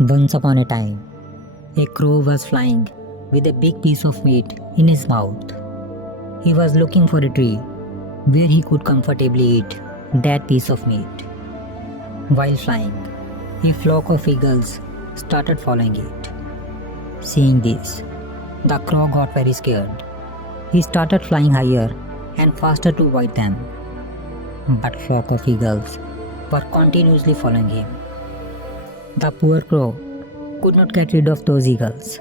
Once upon a time, a crow was flying with a big piece of meat in his mouth. He was looking for a tree where he could comfortably eat that piece of meat. While flying, a flock of eagles started following it. Seeing this, the crow got very scared. He started flying higher and faster to avoid them. But a flock of eagles were continuously following him. The poor crow could not get rid of those eagles.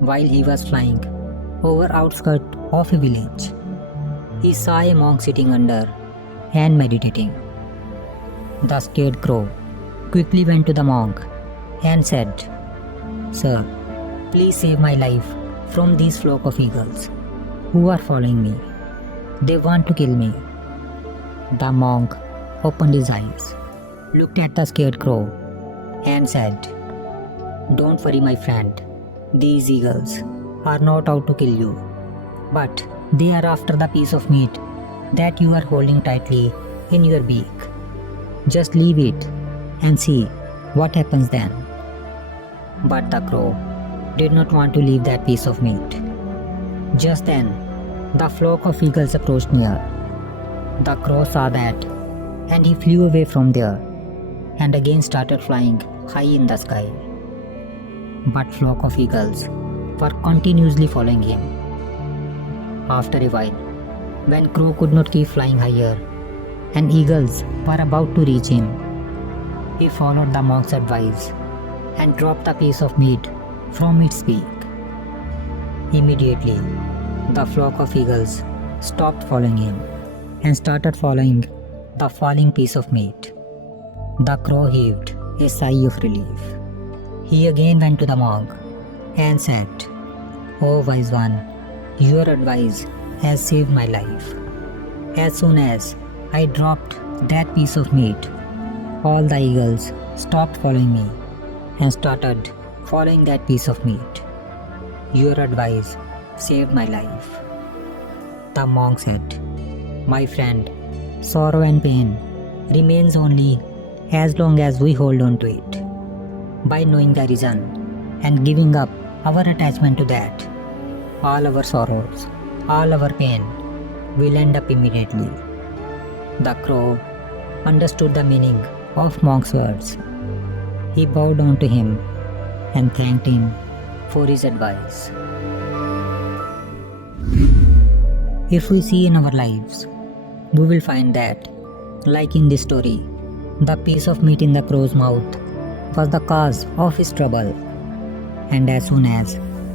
While he was flying over outskirts of a village, he saw a monk sitting under and meditating. The scared crow quickly went to the monk and said, "Sir, please save my life from these flock of eagles who are following me. They want to kill me." The monk opened his eyes, looked at the scared crow, and said, "Don't worry, my friend. These eagles are not out to kill you, but they are after the piece of meat that you are holding tightly in your beak. Just leave it and see what happens then." But the crow did not want to leave that piece of meat. Just then, the flock of eagles approached near. The crow saw that and he flew away from there and again started flying high in the sky. But flock of eagles were continuously following him. After a while, when crow could not keep flying higher and eagles were about to reach him, he followed the monk's advice and dropped the piece of meat from its beak. Immediately, the flock of eagles stopped following him and started following the falling piece of meat. The crow heaved a sigh of relief. He again went to the monk and said, "Oh wise one, your advice has saved my life. As soon as I dropped that piece of meat, all the eagles stopped following me and started following that piece of meat. Your advice saved my life." The monk said, "My friend, sorrow and pain remains only as long as we hold on to it. By knowing the reason and giving up our attachment to that, all our sorrows, all our pain will end up immediately." The crow understood the meaning of monk's words. He bowed down to him and thanked him for his advice. If we see in our lives, we will find that, like in this story, the piece of meat in the crow's mouth was the cause of his trouble. And as soon as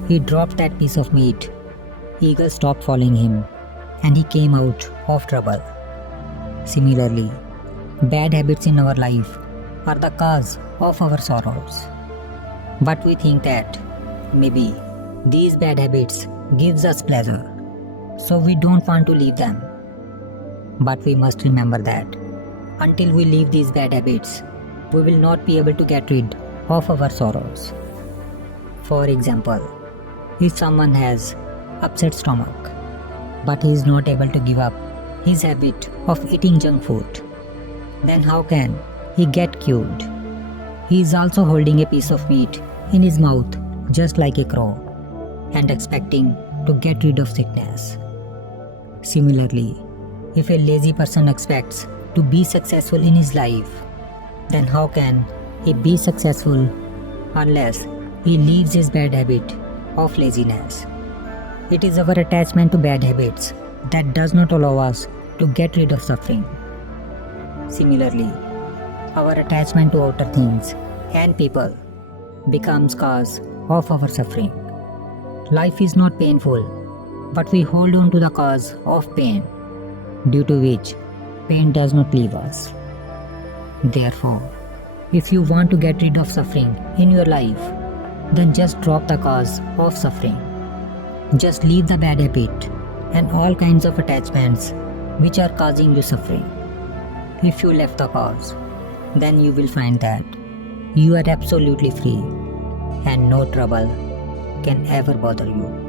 he dropped that piece of meat, eagles stopped following him and he came out of trouble. Similarly, bad habits in our life are the cause of our sorrows. But we think that maybe these bad habits gives us pleasure, so we don't want to leave them. But we must remember that until we leave these bad habits, we will not be able to get rid of our sorrows. For example, if someone has upset stomach, but he is not able to give up his habit of eating junk food, then how can he get cured? He is also holding a piece of meat in his mouth just like a crow and expecting to get rid of sickness. Similarly, if a lazy person expects to be successful in his life, then how can he be successful unless he leaves his bad habit of laziness? It is our attachment to bad habits that does not allow us to get rid of suffering. Similarly, our attachment to outer things and people becomes cause of our suffering. Life is not painful, but we hold on to the cause of pain, due to which pain does not leave us. Therefore, if you want to get rid of suffering in your life, then just drop the cause of suffering. Just leave the bad habit and all kinds of attachments which are causing you suffering. If you left the cause, then you will find that you are absolutely free and no trouble can ever bother you.